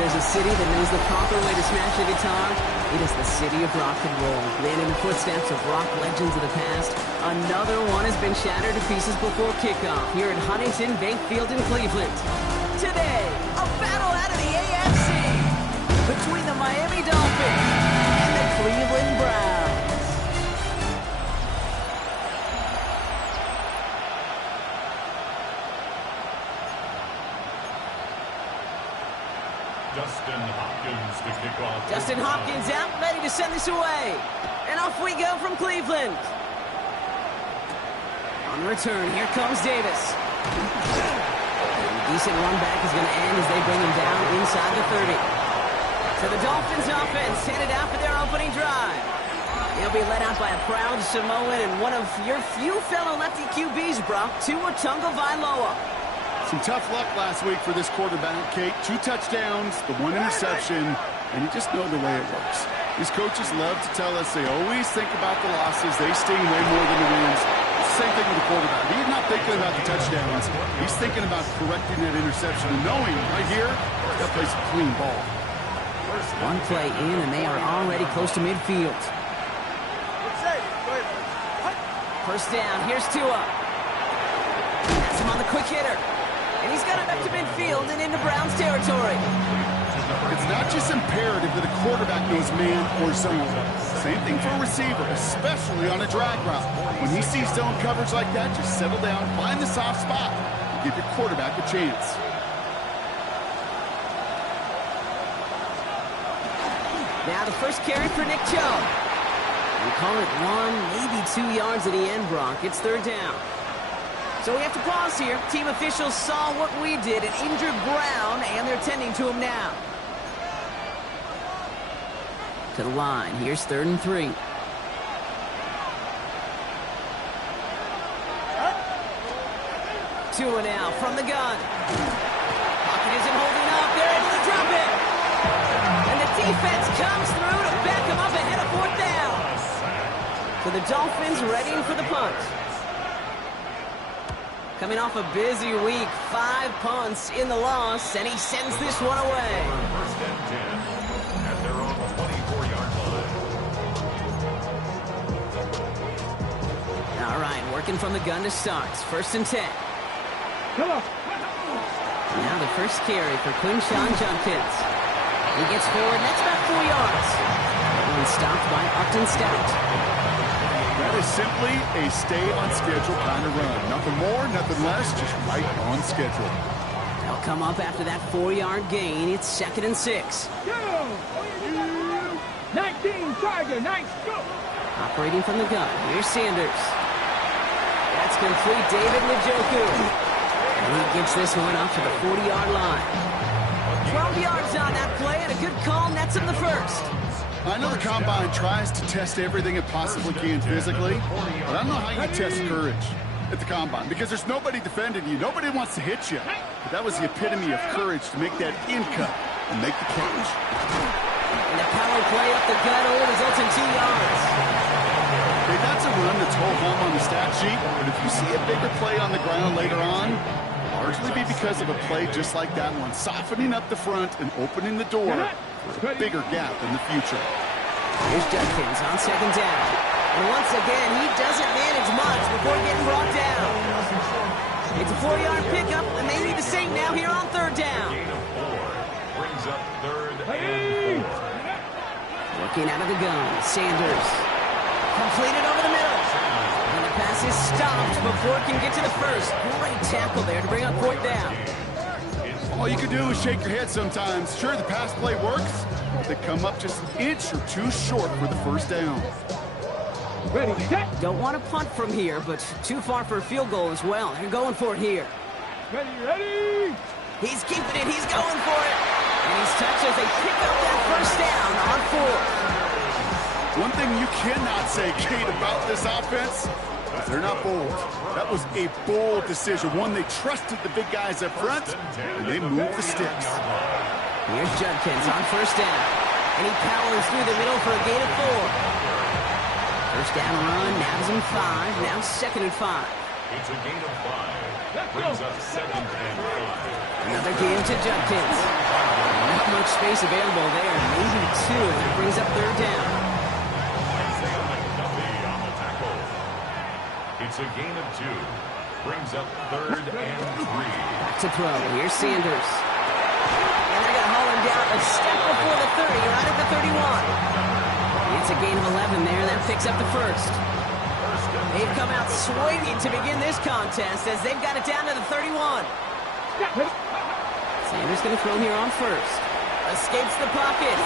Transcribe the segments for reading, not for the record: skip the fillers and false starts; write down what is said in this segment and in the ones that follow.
there's a city that knows the proper way to smash a guitar, it is the city of rock and roll. And in the footsteps of rock legends of the past, another one has been shattered to pieces before kickoff here at Huntington Bank Field in Cleveland. Today, a battle out of the AFC between the Miami Dolphins and the Cleveland Browns. Justin Hopkins out, ready to send this away. And off we go from Cleveland. On return, here comes Davis. A decent run back is going to end as they bring him down inside the 30. So the Dolphins offense headed out for their opening drive. They'll be led out by a proud Samoan and one of your few fellow lefty QBs, Brock, Tua Tagovailoa. Some tough luck last week for this quarterback, Kate. 2 touchdowns, the 1 interception, and you just know the way it works. These coaches love to tell us they always think about the losses. They sting way more than the wins. It's the same thing with the quarterback. He's not thinking about the touchdowns. He's thinking about correcting that interception and knowing right here, that plays a clean ball. One play in, and they are already close to midfield. First down, here's Tua. That's him on the quick hitter. And he's got it up to midfield and into Browns territory. It's not just imperative that a quarterback knows man or zone. Same thing for a receiver, especially on a drag route. When he sees zone coverage like that, just settle down, find the soft spot, and give your quarterback a chance. Now the first carry for Nick Chubb. We call it 1, maybe 2 yards at the end, Brock. It's third down. So we have to pause here. Team officials saw what we did and injured Brown, and they're tending to him now. To the line. Here's 3rd and 3. Tua now from the gun. Pocket isn't holding up. They're able to drop it. And the defense comes through to back him up ahead of 4th down. So the Dolphins readying for the punt. Coming off a busy week, 5 punts in the loss, and he sends this one away. First and 10 at their own 24-yard line. All right, working from the gun to start. 1st and 10. Now the first carry for Quinshon Judkins. He gets forward, and that's about 4 yards. And stopped by Upton Stout. That is simply a stay-on-schedule kind of run. Nothing more, nothing less, just right on schedule. They'll come up after that 4-yard gain. It's 2nd and 6. Go! 19, Tiger, nice, go! Operating from the gun, here's Sanders. That's complete, David Njoku. And he gets this one up to the 40-yard line. 12 yards on that play, and a good call nets him the first. I know the Combine tries to test everything it possibly can physically, but I don't know how you test courage at the Combine because there's nobody defending you. Nobody wants to hit you. But that was the epitome of courage to make that in cut and make the catch. And a power play up the gut only results in 2 yards. Okay, that's a run that's whole home on the stat sheet, but if you see a bigger play on the ground later on, largely be because of a play just like that one, softening up the front and opening the door for a bigger gap in the future. Here's Judkins on 2nd down. And once again, he doesn't manage much before getting brought down. It's a 4-yard pickup, and they need the same now here on 3rd down. Gain of 4 brings up 3rd and 4. Working out of the gun, Sanders. Completed over the middle. And the pass is stopped before it can get to the first. Great tackle there to bring up 4th down. All you can do is shake your head sometimes. Sure, the pass play works. They come up just an inch or 2 short for the 1st down. Ready, set. Don't want to punt from here, but too far for a field goal as well. They're going for it here. Ready. He's keeping it. He's going for it. And he's touched as they pick up that 1st down on 4th. One thing you cannot say, Kate, about this offense is they're not bold. That was a bold decision. One, they trusted the big guys up front, and they moved the sticks. Here's Judkins on 1st down. And he powers through the middle for a gain of 4. 1st down run, nabs him 5. Now 2nd and 5. It's a gain of 5. Brings up 2nd and 5. Another game to Judkins. Not much space available there. Maybe 2. That brings up 3rd down. On the tackle. It's a gain of 2. Brings up 3rd and 3. Back to throw. Here's Sanders. And they're going to haul him down a step before the 30, right at the 31. It's a gain of 11 there. That picks up the 1st. They've come out swinging to begin this contest as they've got it down to the 31. Sanders going to throw here on 1st. Escapes the pocket.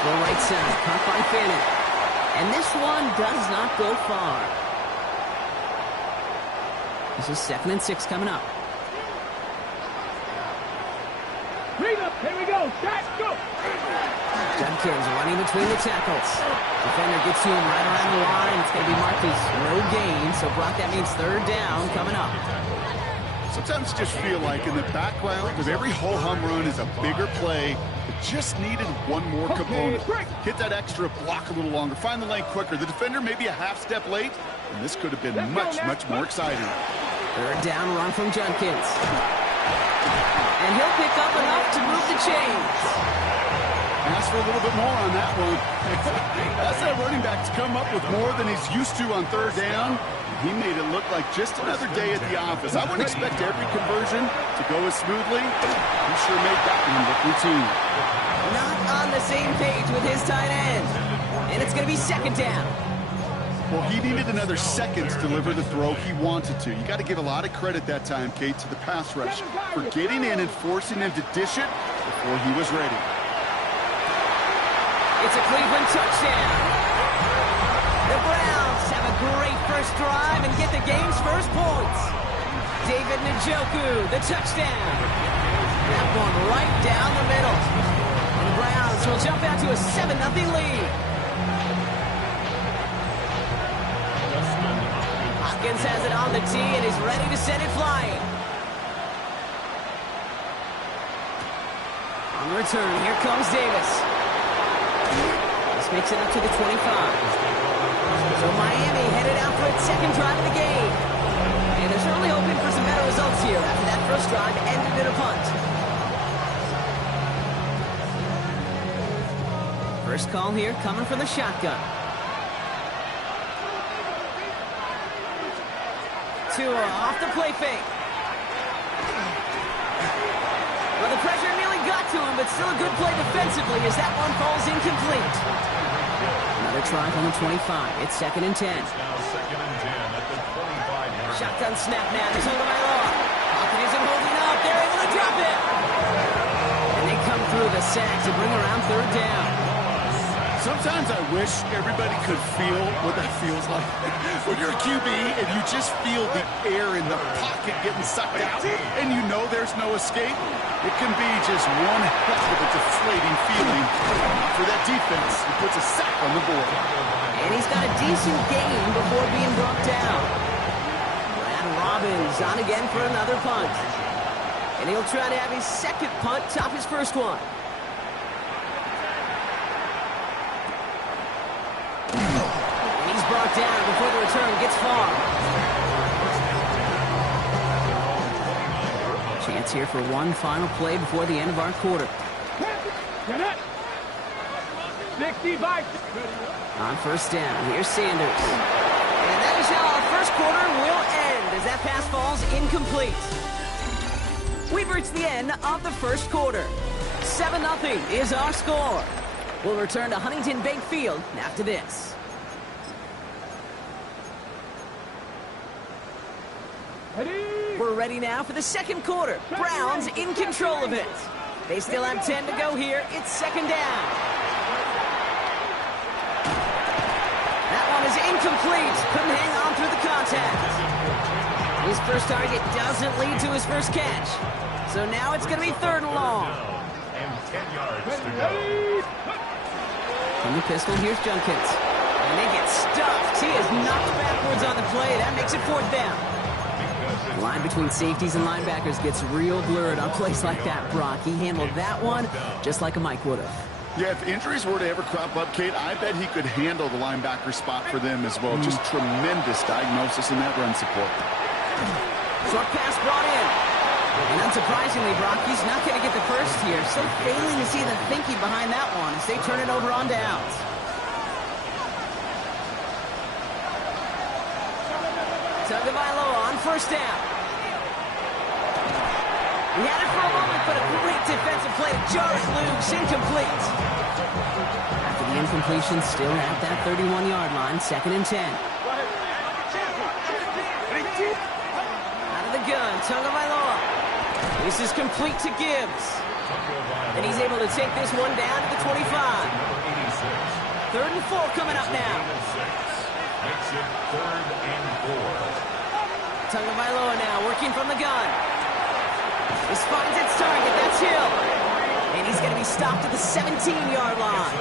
Throw right side. Caught by Fannin. And this one does not go far. This is 2nd and 6 coming up. Here we go. Shot, go. Judkins running between the tackles. Defender gets to him right around the line. It's going to be marked as no gain. So, Brock, that means 3rd down coming up. Sometimes you just feel like in the background of every ho-hum run is a bigger play. It just needed one more component. Hit that extra block a little longer. Find the lane quicker. The defender maybe a half step late. And this could have been much more exciting. 3rd down run from Judkins. And he'll pick up enough to move the chains. Ask for a little bit more on that one. That's that running back to come up with more than he's used to on 3rd down. He made it look like just another day at the office. I wouldn't expect every conversion to go as smoothly. He sure made that one look routine. Not on the same page with his tight end. And it's going to be 2nd down. Well, he needed another second to deliver the throw he wanted to. You got to give a lot of credit that time, Kate, to the pass rush for getting in and forcing him to dish it before he was ready. It's a Cleveland touchdown. The Browns have a great first drive and get the game's first points. David Njoku, the touchdown. That one right down the middle. And the Browns will jump out to a 7-0 lead. Hopkins has it on the tee and is ready to send it flying. On the return, here comes Davis. This makes it up to the 25. So Miami headed out for its 2nd drive of the game. And they're certainly hoping for some better results here after that first drive ended in a punt. First call here coming from the shotgun. Tua off the play fake. Well, the pressure nearly got to him, but still a good play defensively as that one falls incomplete. Another try from the 25. It's 2nd and 10. Now 2nd and 10 at the 25. Shotgun snap now. He's holding by law. Hopkins isn't holding up. They're able to drop it. And they come through the sack to bring around 3rd down. Sometimes I wish everybody could feel what that feels like. When you're a QB and you just feel the air in the pocket getting sucked out and you know there's no escape, it can be just one heck of a deflating feeling for that defense. He puts a sack on the board. And he's got a decent gain before being brought down. Brad Robbins on again for another punt. And he'll try to have his 2nd punt top his 1st one. Brought down before the return gets far. Chance here for one final play before the end of our quarter. 65. On 1st down, here's Sanders. And that is how our 1st quarter will end as that pass falls incomplete. We've reached the end of the 1st quarter. 7-0 is our score. We'll return to Huntington Bank Field after this. We're ready now for the 2nd quarter. Browns in control of it. They still have 10 to go here. It's 2nd down. That one is incomplete. Couldn't hang on through the contact. His first target doesn't lead to his first catch. So now it's going to be 3rd and long. And 10 yards to go. From the pistol, here's Judkins. And they get stuffed. He is knocked backwards on the play. That makes it 4th down. The line between safeties and linebackers gets real blurred on plays like that, Brock. He handled that one just like a Mike would have. Yeah, if injuries were to ever crop up, Kate, I bet he could handle the linebacker spot for them as well. Just tremendous diagnosis in that run support. Short pass brought in. And unsurprisingly, Brock, he's not going to get the first here. So failing to see the thinking behind that one as they turn it over on downs. Tagovailoa on first down. He had it for a moment, but a great defensive play to jar it loose, incomplete. After the incompletion, still at that 31-yard line, 2nd and 10. Out of the gun, Tagovailoa. This is complete to Gibbs. And he's able to take this one down to the 25. 3rd and 4 coming up now. Makes it 3rd and 4. Tagovailoa now working from the gun. This finds its target. That's Hill. And he's going to be stopped at the 17-yard line.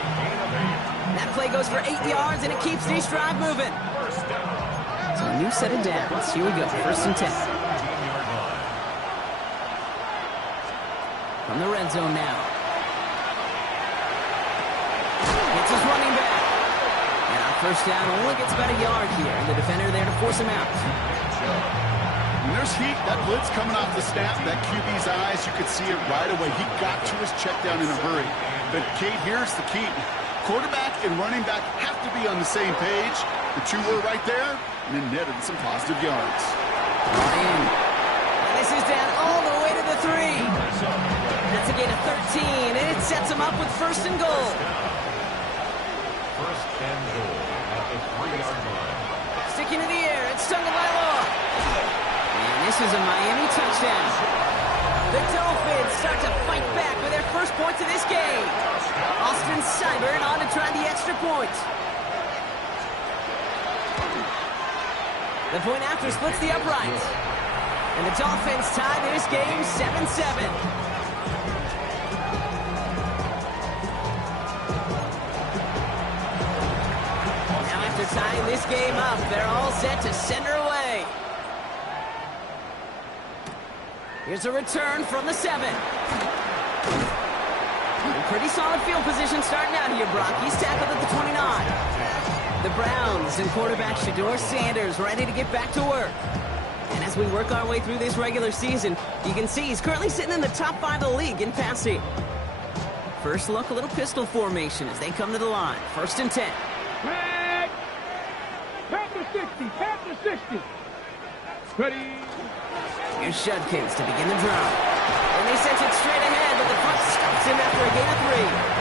That play goes for 8 yards, and it keeps this drive moving. So a new set of downs. Here we go. 1st and 10. From the red zone now. It's his running back. And on first down, only gets about a yard here. And the defender there to force him out. When there's heat, that blitz coming off the snap, that QB's eyes, you could see it right away. He got to his check down in a hurry. But, Kate, here's the key. Quarterback and running back have to be on the same page. The two were right there, and it netted some positive yards. And this is down all the way to the 3. That's a gain of 13, and it sets him up with 1st and goal. 1st and goal at the 3-yard line. Sticking to the air, it's Tagovailoa. And this is a Miami touchdown. The Dolphins start to fight back with their first points of this game. Austin Seibert on to try the extra point. The point after splits the uprights. And the Dolphins tie this game 7-7. Now after tying this game up, they're all set to send her away. Here's a return from the 7. Pretty solid field position starting out here, Brock. He's tackled at the 29. The Browns and quarterback Shedeur Sanders ready to get back to work. And as we work our way through this regular season, you can see he's currently sitting in the top 5 of the league in passing. First look, a little pistol formation as they come to the line. 1st and 10. Back. Panther 60. Panther 60. Ready. Here's Judkins to begin the drive. And they sent it straight ahead, but the front stops him after a gain of 3.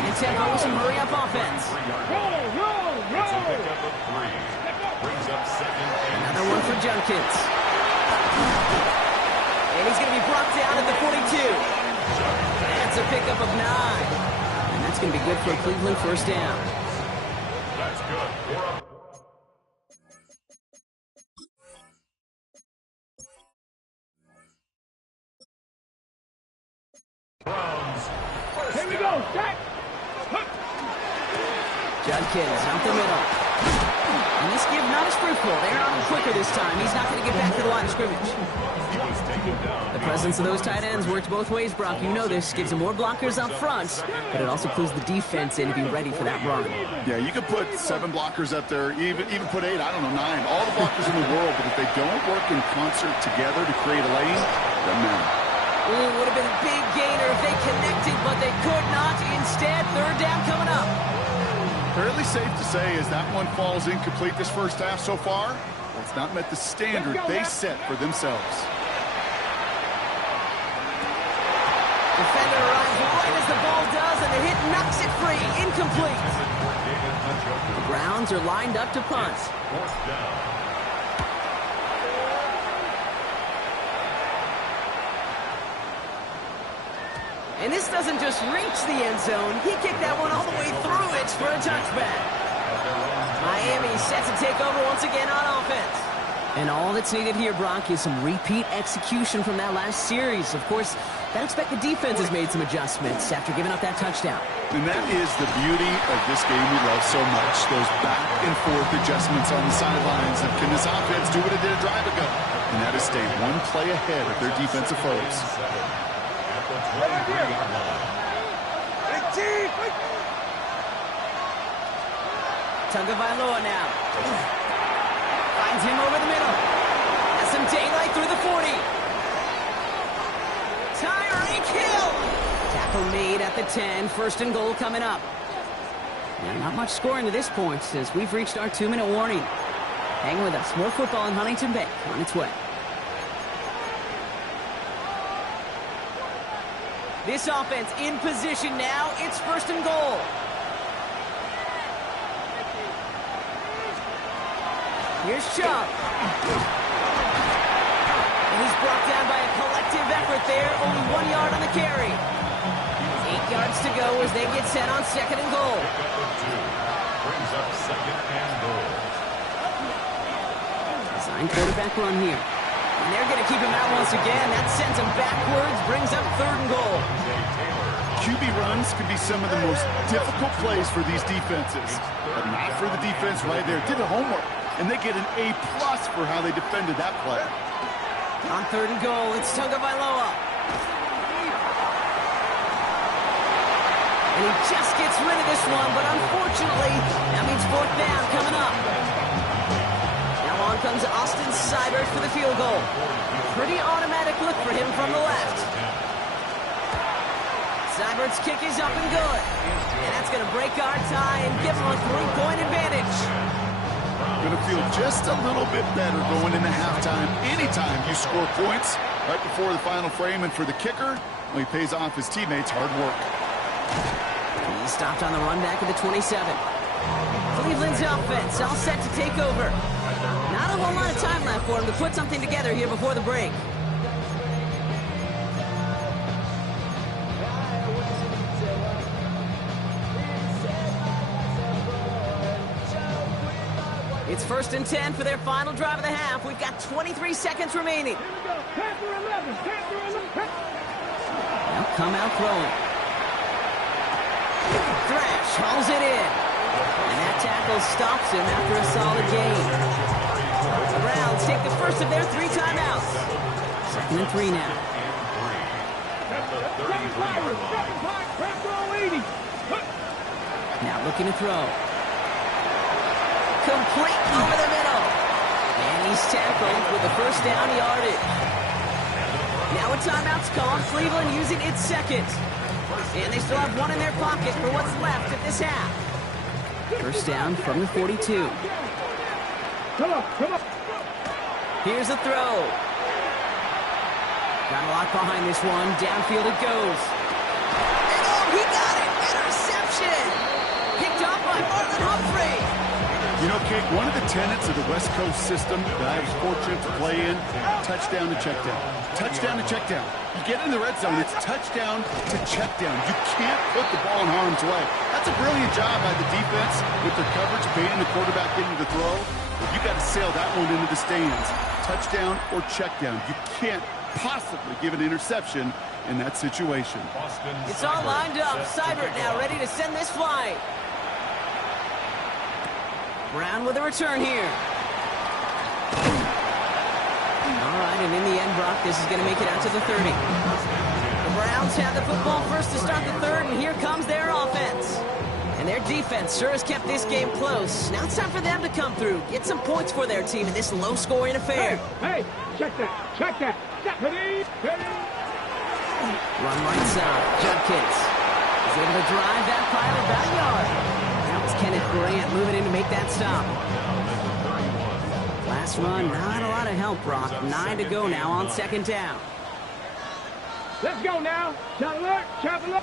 The tempo with some hurry-up offense. Roll. It's a pickup of 3. Brings up 2nd and Another one for Judkins. And he's going to be brought down at the 42. That's a pickup of 9. And that's going to be good for a Cleveland 1st down. that's good. 4 up. Browns. Here we go. Jack. Judkins out the middle. And this give not as fruitful. They're on him quicker this time. He's not going to get back to the line of scrimmage. He was taken down. The presence of those tight ends works both ways, Brock. You know this. Gives them more blockers up front, but it also clues the defense in to be ready for that run. Yeah, you could put 7 blockers up there, even put 8, I don't know, 9. All the blockers in the world, but if they don't work in concert together to create a lane, doesn't matter. Ooh, would have been a big gainer if they connected, but they could not. Instead, 3rd down coming up. Fairly safe to say as that one falls incomplete this first half so far, it's not met the standard they set for themselves. Defender arrives right as the ball does, and the hit knocks it free. Incomplete. The Browns are lined up to punt. 4th down. And this doesn't just reach the end zone. He kicked that one all the way through it for a touchback. Miami set to take over once again on offense. And all that's needed here, Brock, is some repeat execution from that last series. Of course, I expect the defense has made some adjustments after giving up that touchdown. And that is the beauty of this game we love so much. Those back and forth adjustments on the sidelines. And can this offense do what it did a drive ago? And that is stay one play ahead of their defensive foes. At the 23-yard line. Tagovailoa now. Finds him over the middle. Has some daylight through the 40. Tyreek Hill. Tackle made at the 10. First and goal coming up. Yeah, not much scoring to this point since we've reached our 2-minute warning. Hang with us. More football in Huntington Bay on its way. This offense in position now. It's first and goal. Here's Chubb. And he's brought down by a collective effort there. Only 1 yard on the carry. 8 yards to go as they get set on second and goal. Brings up second and goal. Design quarterback run here. And they're going to keep him out once again. That sends him backwards, brings up third and goal. QB runs can be some of the most difficult plays for these defenses. But not for the defense right there. Did the homework. And they get an A+ for how they defended that play. On third and goal, it's Tagovailoa. And he just gets rid of this one, but unfortunately, that means fourth down coming up. Now on comes Austin Seibert for the field goal. Pretty automatic look for him from the left. Seibert's kick is up and good. And that's going to break our tie and give him a 3-point advantage. Going to feel just a little bit better going into halftime. Anytime you score points right before the final frame, and for the kicker, well, he pays off his teammates' hard work. He stopped on the run back of the 27. Cleveland's offense all set to take over. Not a whole lot of time left for him to put something together here before the break. It's first and 10 for their final drive of the half. We've got 23 seconds remaining. Here we go. Panther 11. Panther 11. Now come out throwing. Thrash hauls it in. And that tackle stops him after a solid gain. The Browns take the first of their 3 timeouts. Second and 3 now. Now looking to throw. Complete over the middle. And he's tackled with the first down yardage. Now a timeout's called. Cleveland using its second. And they still have one in their pocket for what's left of this half. First down from the 42. Come on, come on. Here's a throw. Got a lot behind this one. Downfield it goes. And oh, he got it. Interception. Picked up by Marlon Humphrey. You know, Kate, one of the tenets of the West Coast system that I was fortunate to play in, touchdown to check down. Touchdown to check down. You get in the red zone, it's touchdown to check down. You can't put the ball in harm's way. That's a brilliant job by the defense with their coverage, baiting the quarterback into the throw. But you got to sail that one into the stands. Touchdown or check down. You can't possibly give an interception in that situation. It's all lined up. Seibert now ready to send this flying. Brown with a return here. All right, and in the end, Brock, this is going to make it out to the 30. The Browns have the football first to start the third, and here comes their offense. And their defense sure has kept this game close. Now it's time for them to come through, get some points for their team in this low-scoring affair. Hey, check that, check that. Ready, ready. Run right side, Judkins is able to drive that pile about a yard. That was Kenneth Grant moving in to make that stop. Last run, not a lot of help, Brock. 9 to go now on second down. Let's go now. Chop alert, chop alert.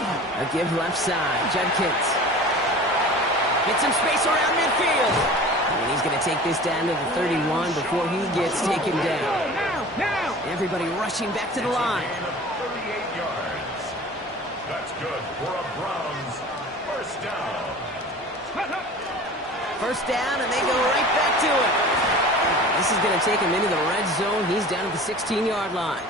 A give left side, Judkins. Get some space around midfield. And he's going to take this down to the 31 before he gets taken down. Now. Everybody rushing back to the line. Gain of 38 yards. That's good for a Browns first down. First down, and they go right back to it. This is going to take him into the red zone. He's down at the 16-yard line.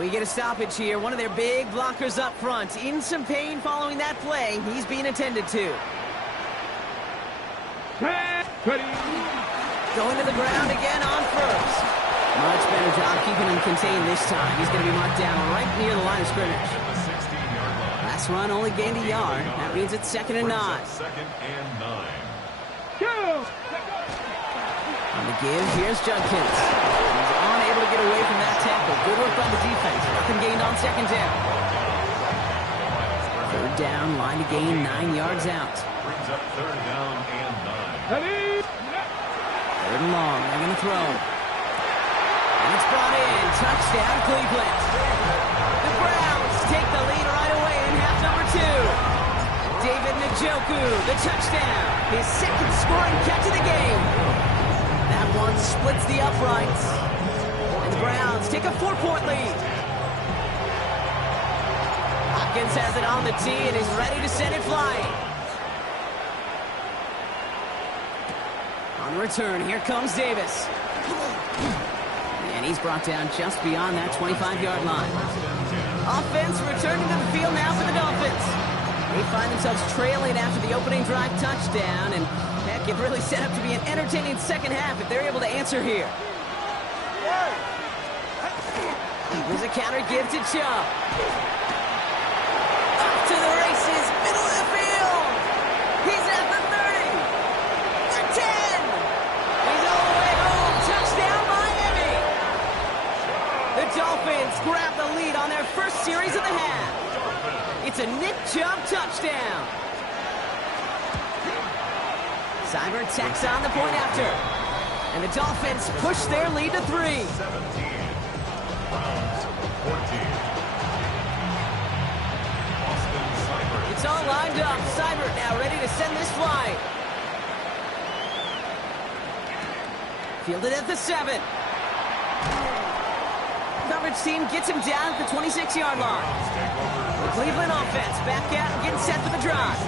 We get a stoppage here. One of their big blockers up front. In some pain following that play. He's being attended to. Ready. Going to the ground again on first. Much better job keeping him contained this time. He's going to be marked down right near the line of scrimmage. The 16-yard line. last run only gained a yard. That means it's 2nd and 9. Second and 9. On the give, here's Judkins. He's unable to get away from that tackle. Good work by the defense. Nothing gained on 2nd down. 3rd down, line to gain 9 yards out. Brings up 3rd down and 9. 3rd and long, they're going to throw. And it's brought in. Touchdown, Cleveland. The Browns take the lead right away in half number 2. David Njoku, the touchdown. His 2nd scoring catch of the game. That one splits the uprights. And the Browns take a 4-point lead. Hopkins has it on the tee and is ready to send it flying. On the return, here comes Davis. And he's brought down just beyond that 25-yard line. Offense returning to the field now for the Dolphins. They find themselves trailing after the opening drive touchdown, and heck, it really set up to be an entertaining second half if they're able to answer here. There's a counter give to Chubb. Up to the races, middle of the field. He's at the 30, the 10. He's all the way home. Touchdown, Miami. The Dolphins grab the lead on their first series of the half. It's a Nick Chubb touchdown. Seibert tacks on the point after. And the Dolphins push their lead to 3. 17. Browns 14. Austin Seibert. It's all lined up. Seibert now ready to send this flight. Fielded at the 7. Coverage team gets him down at the 26-yard line. The Cleveland offense back out and getting set for the drive.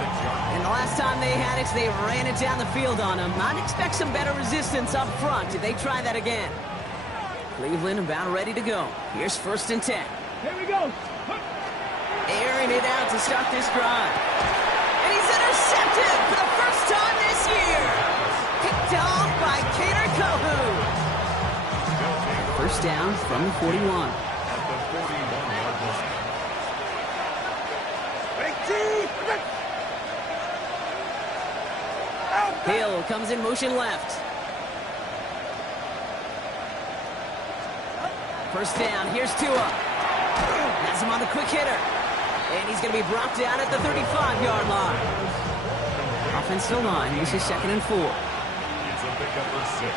And the last time they had it, they ran it down the field on him. I'd expect some better resistance up front if they try that again. Cleveland about ready to go. Here's 1st and 10. Here we go. Airing it out to start this drive. And he's intercepted for the first time this year. Picked off by Kader Kohu. 1st down from the 41. At the 41-yard line. Hill comes in motion left. 1st down, here's Tua. Has him on the quick hitter. And he's going to be brought down at the 35-yard line. Offensive line, this is 2nd and 4. It's a pickup for 6.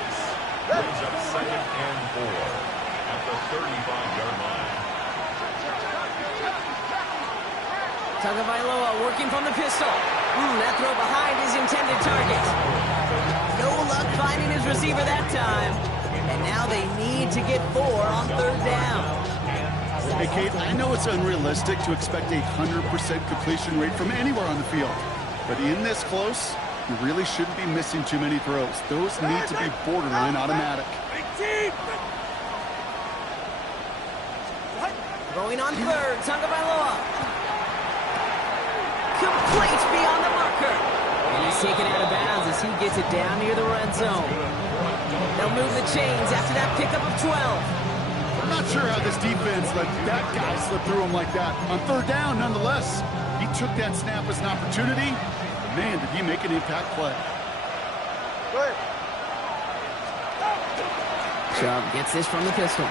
Brings up 2nd and 4 at the 35-yard line. Tagovailoa working from the pistol. That throw behind his intended target. No luck finding his receiver that time. And now they need to get 4 on 3rd down. Hey, Kate, I know it's unrealistic to expect a 100% completion rate from anywhere on the field. But in this close, you really shouldn't be missing too many throws. Those need to be borderline automatic. Going on 3rd, Tagovailoa. Complete beyond the marker. And he's taken out of bounds as he gets it down near the red zone. They'll move the chains after that pickup of 12. I'm not sure how this defense let that guy slip through him like that. On 3rd down, nonetheless, he took that snap as an opportunity. Man, did he make an impact play. Chubb gets this from the pistol.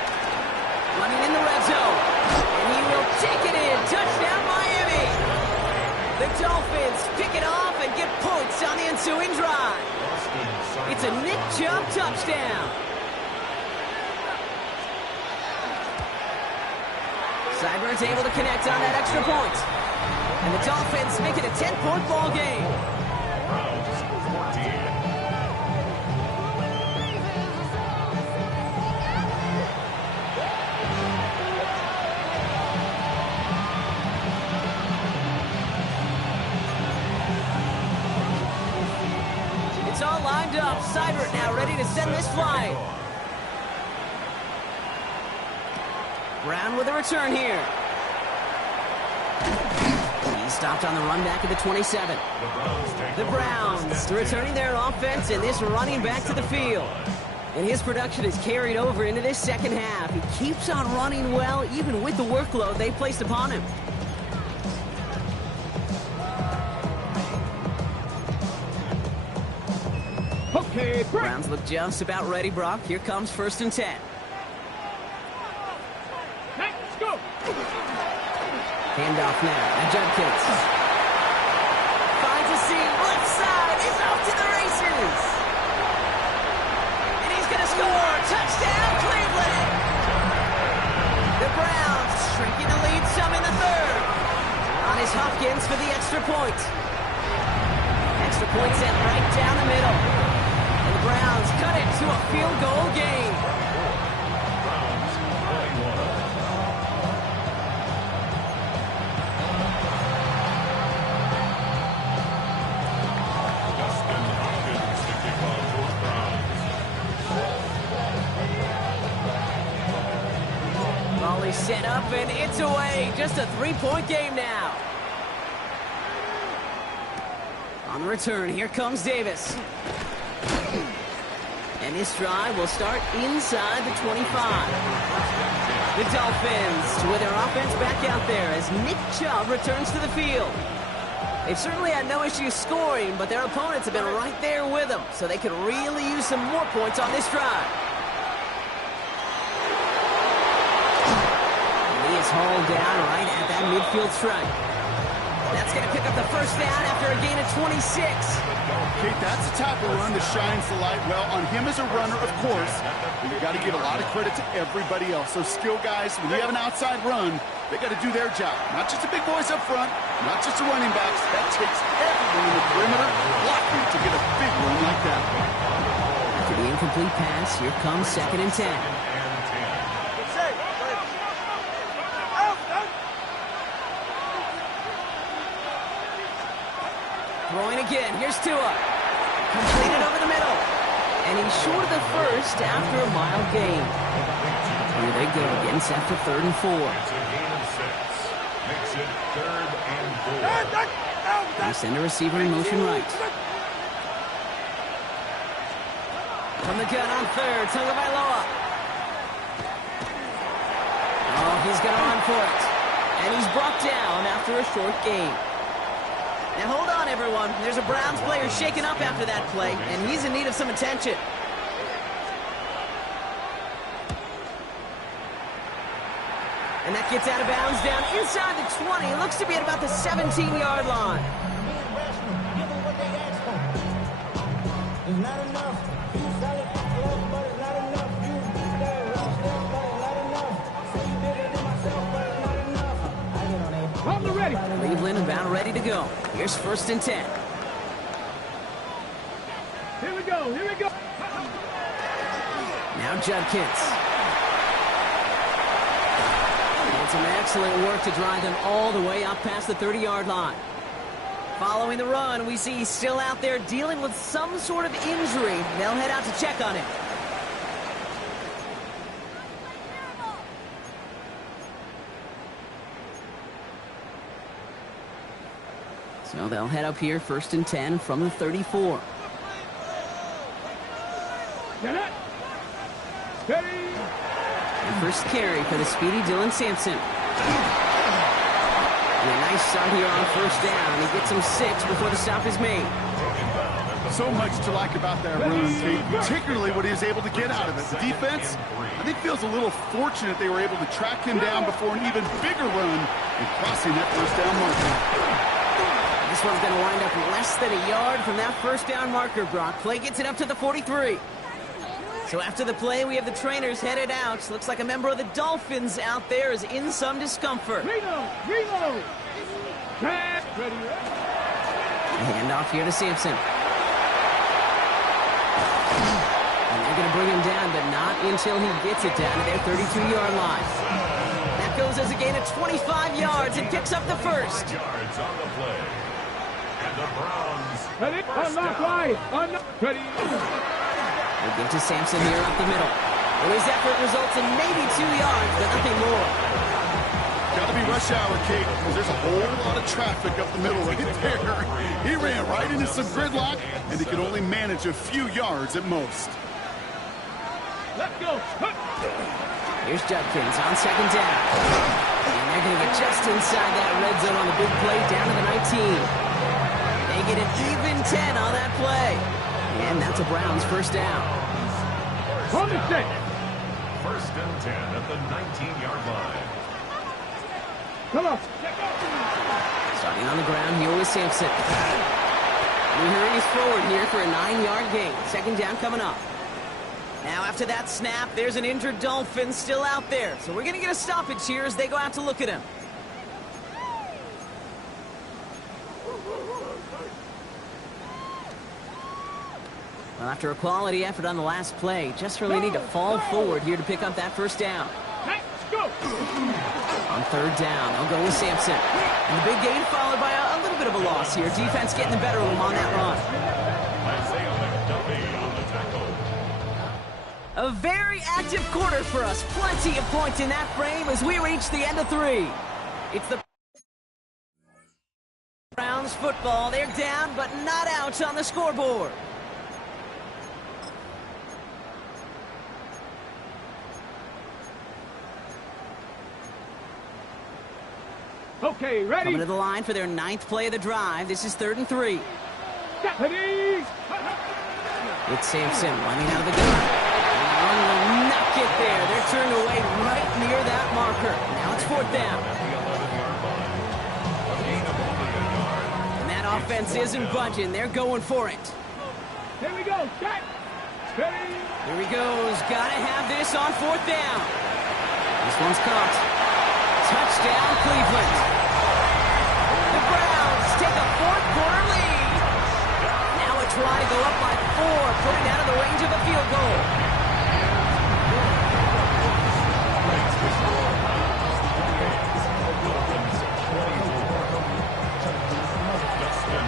Running in the red zone. And he will take it in. Touchdown, Miami. The Dolphins pick it off and get points on the ensuing drive. It's a Nick Chubb touchdown. Seibert's able to connect on that extra point. And the Dolphins make it a 10-point ball game. Browns 14. It's all lined up. Seibert now ready to send this flight. Brown with a return here. He's stopped on the run back at the 27. The Browns returning their offense and this running back to the field. And his production is carried over into this second half. He keeps on running well even with the workload they placed upon him. Browns look just about ready, Brock. Here comes 1st and 10. Let's go. Handoff now. And Judkins finds a seam. Left side is off to the races. And he's going to score. Touchdown, Cleveland. The Browns shrinking the lead some in the 3rd. On is Hopkins for the extra point. Extra point sent right down the middle. And the Browns cut it to a field goal game. Volley set up and it's away. Just a 3-point game now. On the return, here comes Davis. And his drive will start inside the 25. The Dolphins with their offense back out there as Nick Chubb returns to the field. They've certainly had no issues scoring, but their opponents have been right there with them, so they could really use some more points on this drive. And he is hauled down right at that midfield stripe. That's going to pick up the 1st down after a gain of 26. Kate, that's the type of run that shines the light well on him as a runner, of course. But you got to give a lot of credit to everybody else. Those skill guys, when you have an outside run, they got to do their job. Not just the big boys up front, not just the running backs. That takes everyone in the perimeter blocking to get a big run like that. After the incomplete pass, here comes 2nd and 10. Throwing again. Here's Tua. Completed over the middle. And he's short of the 1st after a mild gain. Here they go again, set for 3rd and 4. It's a gain of 6. Makes it 3rd and 4. They send a receiver in motion right. From the gun on 3rd, Tagovailoa. Oh, he's got on for it. And he's brought down after a short gain. Now hold on, everyone. There's a Browns player shaken up after that play, and he's in need of some attention. And that gets out of bounds down inside the 20. It looks to be at about the 17-yard line. Cleveland about ready to go. Here's 1st and 10. Here we go. Here we go. Now Judkins. And some excellent work to drive them all the way up past the 30-yard line. Following the run, we see he's still out there dealing with some sort of injury. They'll head out to check on him. So they'll head up here, 1st and 10 from the 34. And first carry for the speedy Dylan Sampson. And a nice start here on 1st down. He gets him 6 before the stop is made. So much to like about that run, Kate, particularly what he was able to get out of it. The defense, I think, feels a little fortunate they were able to track him down before an even bigger run and crossing that 1st down marker. This one's going to wind up less than a yard from that 1st down marker, Brock. Play gets it up to the 43. So after the play, we have the trainers headed out. Looks like a member of the Dolphins out there is in some discomfort. Reload. Ready. Hand off here to Sampson. And they're going to bring him down, but not until he gets it down to their 32-yard line. That goes as a gain of 25 yards and picks up the 1st. Yards on the play. And the Browns. Ready. Unlock wide. Ready. We'll get to Sampson here up the middle. And his effort results in maybe 2 yards, but nothing more. Got to be rush hour, Kate, because there's a whole lot of traffic up the middle right there. He ran right into some gridlock, and he could only manage a few yards at most. Let's go. Here's Judkins on 2nd down. And they're going to get just inside that red zone on the big play down to the 19. They get an even 10 on that play. And that's a Browns first down. Hold the stick. First and 10 at the 19-yard line. Come on. Starting on the ground here with Sampson. He hurries forward here for a 9-yard gain. Second down coming up. Now after that snap, there's an injured Dolphin still out there. So we're going to get a stoppage here as they go out to look at him. Well, after a quality effort on the last play, just really need to fall forward here to pick up that first down. Let's go. On third down, they'll go with Sampson. And the big gain followed by a little bit of a loss here. Defense getting the better of him on that run. A very active quarter for us. Plenty of points in that frame as we reach the end of 3. It's the Browns football. They're down, but not out on the scoreboard. Okay, ready? Coming to the line for their 9th play of the drive. This is 3rd and 3. Deputies! It's Sampson running out of the gun. Run will not get there. They're turned away right near that marker. Now it's 4th down. And that offense isn't budging. They're going for it. Here we go. Set. Ready? Here he goes. Gotta have this on 4th down. This one's caught. Touchdown, Cleveland. The Browns take a 4th quarter lead. Now a try to go up by 4, putting out of the range of a field goal.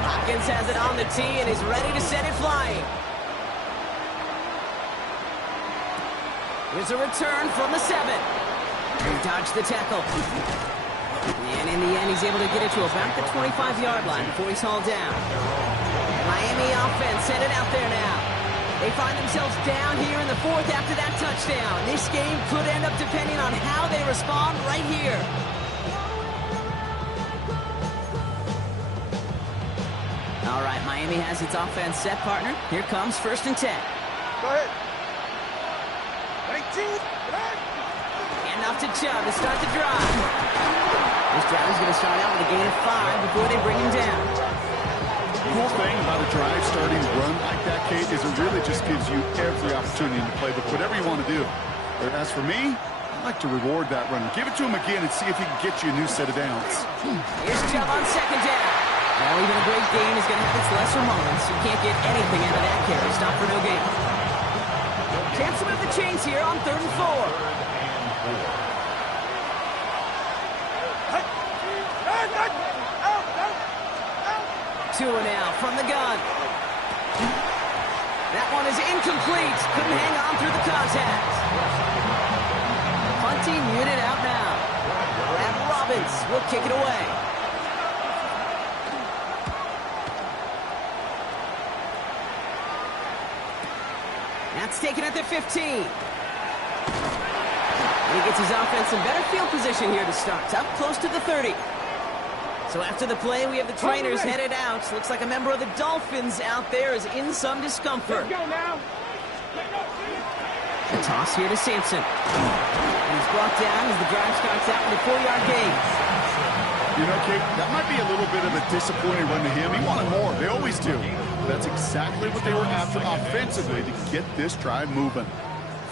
Hopkins has it on the tee and is ready to send it flying. Here's a return from the 7. He dodged the tackle. And in the end, he's able to get it to about the 25-yard line before he's hauled down. Miami offense headed out there now. They find themselves down here in the 4th after that touchdown. This game could end up depending on how they respond right here. All right, Miami has its offense set, partner. Here comes 1st and 10. Go ahead. 19. And off to Chubb to start the drive. This drive is going to start out with a gain of 5 before they bring him down. The cool thing about a drive starting run like that, Kate, is it really just gives you every opportunity to play whatever you want to do. But as for me, I like to reward that runner. Give it to him again and see if he can get you a new set of downs. Here's Chubb on 2nd down. Well, even a great game is going to have its lesser moments. You can't get anything out of that carry. Stop for no gain. Chance to move the chains here on 3rd and 4. 2 now from the gun. That one is incomplete. Couldn't hang on through the contact. Punting unit out now. Brad Robbins will kick it away. That's taken at the 15. And he gets his offense in better field position here to start. Up close to the 30. So after the play, we have the trainers headed out. Looks like a member of the Dolphins out there is in some discomfort. Let's go now. The toss here to Sampson. And he's brought down as the drive starts out with a 4-yard gain. You know, Kate, that might be a little bit of a disappointing run to him. He wanted more. They always do. That's exactly what they were after offensively to get this drive moving.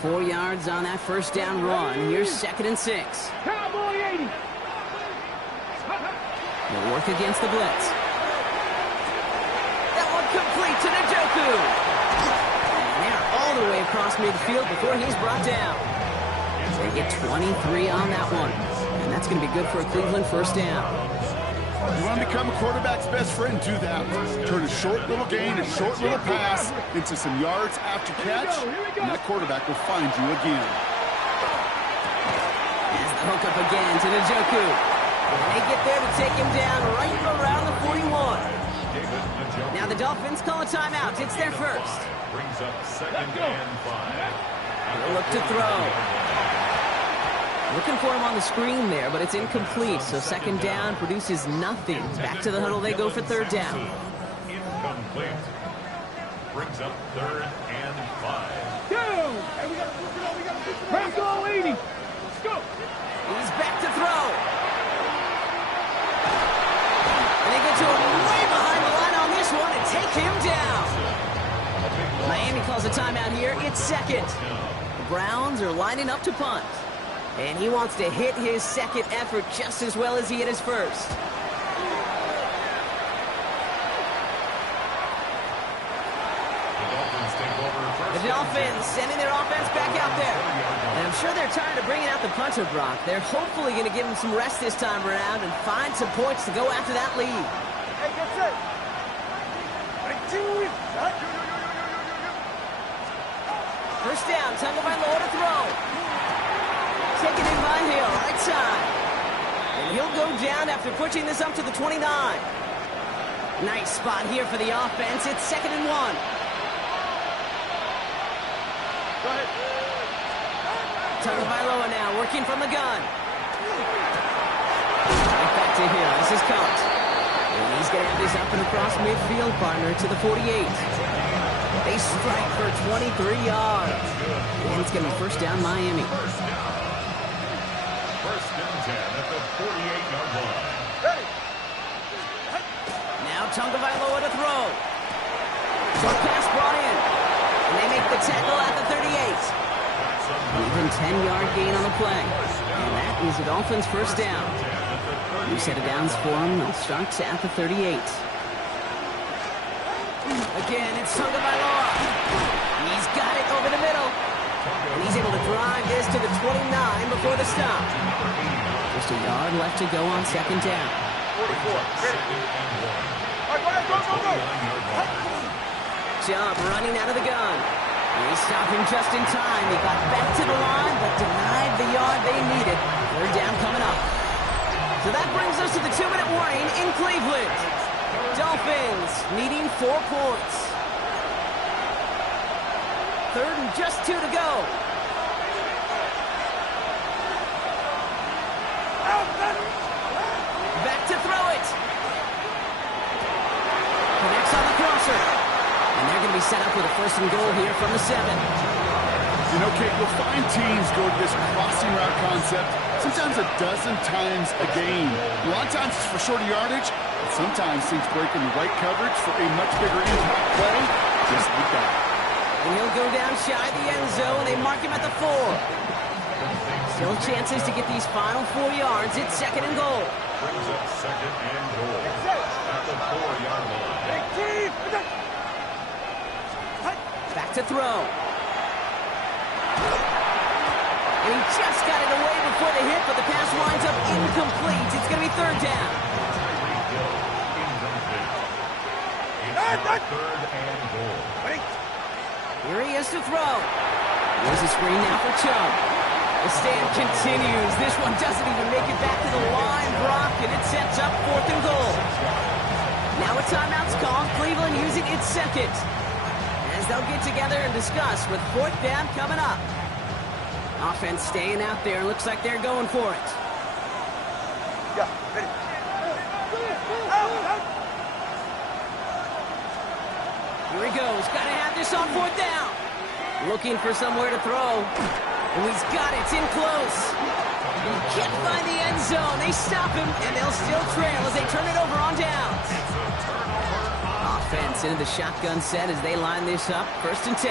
4 yards on that first down run. Here's 2nd and 6. Cowboy 80. They'll work against the blitz. That one complete to Njoku. And they're all the way across midfield before he's brought down. They get 23 on that one. And that's going to be good for a Cleveland first down. You want to become a quarterback's best friend, do that. Turn a short little gain, a short little pass into some yards after catch, and that quarterback will find you again. As the hook up again to Njoku. And they get there to take him down right around the 41. Now the Dolphins call a timeout. It's their first. Brings up 2nd and 5. They'll look to throw. Looking for him on the screen there, but it's incomplete. So 2nd down produces nothing. Back to the huddle they go for 3rd down. Incomplete. brings up 3rd and 5. Go! Back all 80. Let's go. He's back to throw. And they get to him way behind the line on this one and take him down. Miami calls a timeout here. It's second. The Browns are lining up to punt. And he wants to hit his second effort just as well as he hit his first. The Dolphins sending their offense back out there. And I'm sure they're tired of bringing out the punter, Brock. They're hopefully going to give him some rest this time around and find some points to go after that lead. Hey, get set. First down, Tagovailoa to throw. Taken in by Hill, right side. And he'll go down after pushing this up to the 29. Nice spot here for the offense. It's 2nd and 1. Go ahead. Tagovailoa now working from the gun. Right back to Hill. This is caught. And he's going to have this up and across midfield, partner, to the 48. They strike for 23 yards. And it's going to be first down, Miami. First and 10 at the 48-yard line. Ready. Now Tagovailoa to throw. Short pass brought in. And they make the tackle at the 38. Even 10-yard gain on the play. And that is the Dolphins' first down. New set of downs for them. They'll start at the 38. Again, it's Tagovailoa. He's got it over the middle. And he's able to drive this to the 29 before the stop. Just a yard left to go on second down. 44. Ready. All right, go ahead. Go. Jump running out of the gun. They stop him just in time. He got back to the line, but denied the yard they needed. Third down coming up. So that brings us to the 2-minute warning in Cleveland. Dolphins needing 4 points. Third and just 2 to go. Back to throw it. Connects on the crosser. And they're going to be set up with a 1st and goal here from the 7. You know, Kate, you'll find teams go to this crossing route concept sometimes a dozen times a game. A lot of times it's for shorter yardage, but sometimes teams break in the right coverage for a much bigger impact play, just like that. And he'll go down shy of the end zone. They mark him at the 4. Still chances to get these final 4 yards. It's 2nd and goal. Brings up 2nd and goal at the 4-yard line. Back to throw. And he just got it away before the hit, but the pass winds up incomplete. It's going to be 3rd down. It's 3rd and goal. Here he is to throw. Here's a screen now for Chubb. The stand continues. This one doesn't even make it back to the line, Brock, and it sets up 4th and goal. Now a timeout's called. Cleveland using its 2nd. As they'll get together and discuss with 4th down coming up. Offense staying out there. Looks like they're going for it. Yeah, ready. Here he goes. Got to have this on 4th down. Looking for somewhere to throw. And he's got it. It's in close. He can't find the end zone. They stop him, and they'll still trail as they turn it over on downs. Offense into the shotgun set as they line this up. 1st and 10.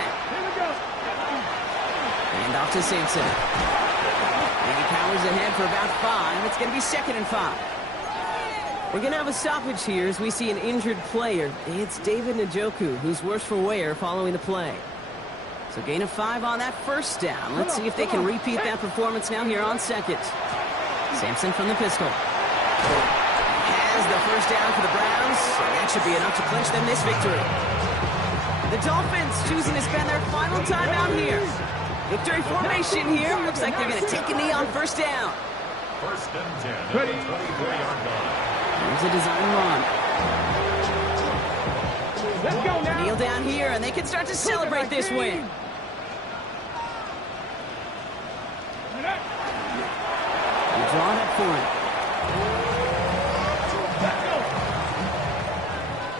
And off to Simpson. And he powers ahead for about 5. It's going to be 2nd and 5. We're going to have a stoppage here as we see an injured player. It's David Njoku, who's worse for wear following the play. So gain of 5 on that 1st down. Let's see if they can repeat that performance now here on 2nd. Sampson from the pistol. Has the 1st down for the Browns. And that should be enough to clinch them this victory. The Dolphins choosing to spend their final time out here. Victory formation here. Looks like they're going to take a knee on 1st down. 1st and 10 at the 24-yard line. Here's a design run. Let's go now. Kneel down here, and they can start to celebrate this win. They're drawing up for it.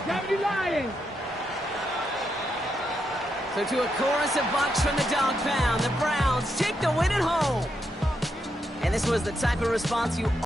Gravity Lions. So to a chorus of bucks from the dog pound, the Browns take the win at home. And this was the type of response you